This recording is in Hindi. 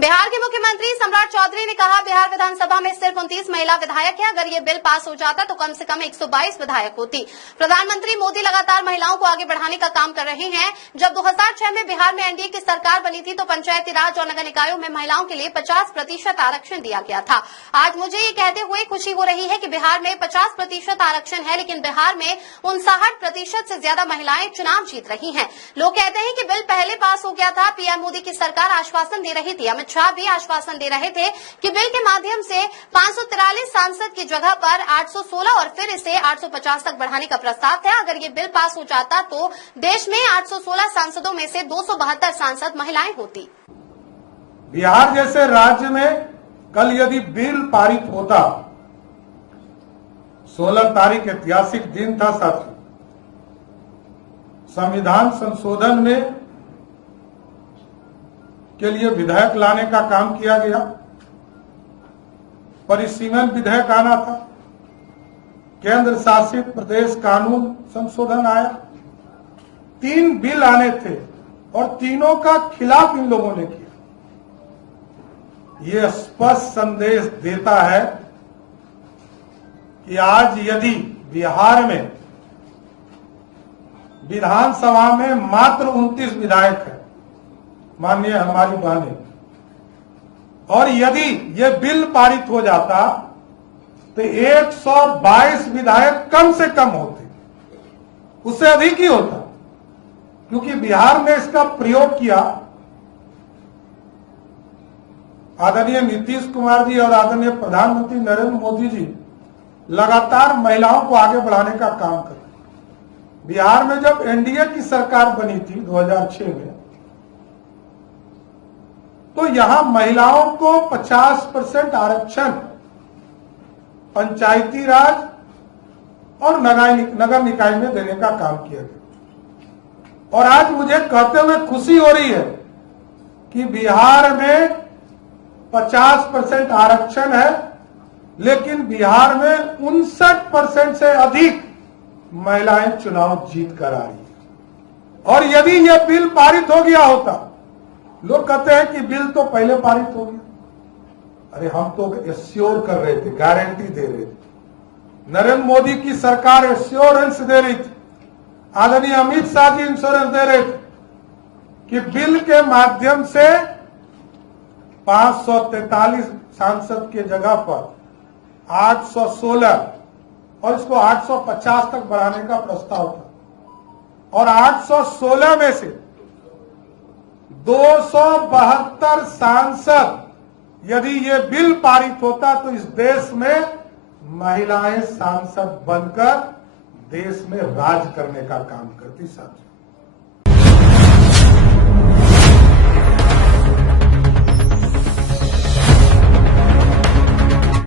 बिहार के मुख्यमंत्री सम्राट चौधरी ने कहा, बिहार विधानसभा में सिर्फ 29 महिला विधायक है। अगर ये बिल पास हो जाता तो कम से कम 122 विधायक होती। प्रधानमंत्री मोदी लगातार महिलाओं को आगे बढ़ाने का काम कर रहे हैं। जब 2006 में बिहार में एनडीए की सरकार बनी थी तो पंचायती राज और नगर निकायों में महिलाओं के लिए 50% आरक्षण दिया गया था। आज मुझे ये कहते हुए खुशी हो रही है कि बिहार में 50% आरक्षण है, लेकिन बिहार में 59% से ज्यादा महिलाएं चुनाव जीत रही हैं। लोग कहते हैं कि बिल पहले पास हो गया था। पीएम मोदी की सरकार आश्वासन दे रही थी, अमित शाह भी आश्वासन दे रहे थे कि बिल के माध्यम से 543 सांसद की जगह पर 816 और फिर इसे 850 तक बढ़ाने का प्रस्ताव था। अगर ये बिल पास हो जाता तो देश में 816 सांसदों में से 272 सांसद महिलाएं होती। बिहार जैसे राज्य में कल यदि बिल पारित होता, 16 तारीख ऐतिहासिक दिन था साथियों। संविधान संशोधन में के लिए विधेयक लाने का काम किया गया। परिसीमन विधेयक आना था, केंद्र शासित प्रदेश कानून संशोधन आया, 3 बिल आने थे और तीनों का खिलाफ इन लोगों ने किया। ये स्पष्ट संदेश देता है कि आज यदि बिहार में विधानसभा में मात्र 29 विधायक है, माननीय हमारी बहनें, और यदि ये बिल पारित हो जाता तो 122 विधायक कम से कम होते, उससे अधिक ही होता, क्योंकि बिहार ने इसका प्रयोग किया। आदरणीय नीतीश कुमार जी और आदरणीय प्रधानमंत्री नरेंद्र मोदी जी लगातार महिलाओं को आगे बढ़ाने का काम कर रहे हैं। बिहार में जब एनडीए की सरकार बनी थी 2006 में, तो यहां महिलाओं को 50% आरक्षण पंचायती राज और नगर निकाय में देने का काम किया गया। और आज मुझे कहते हुए खुशी हो रही है कि बिहार में 50% आरक्षण है, लेकिन बिहार में 59% से अधिक महिलाएं चुनाव जीत कर आ रही है। और यदि यह बिल पारित हो गया होता, लोग कहते हैं कि बिल तो पहले पारित हो गया। अरे हम तो एश्योर कर रहे थे, गारंटी दे रहे थे। नरेंद्र मोदी की सरकार एश्योरेंस दे रही थी, आदरणीय अमित शाह जी इंश्योरेंस दे रहे थे कि बिल के माध्यम से 543 सांसद के जगह पर 816 और इसको 850 तक बढ़ाने का प्रस्ताव था। और 816 में से 272 सांसद, यदि ये बिल पारित होता तो इस देश में महिलाएं सांसद बनकर देश में राज करने का काम करती साथियों।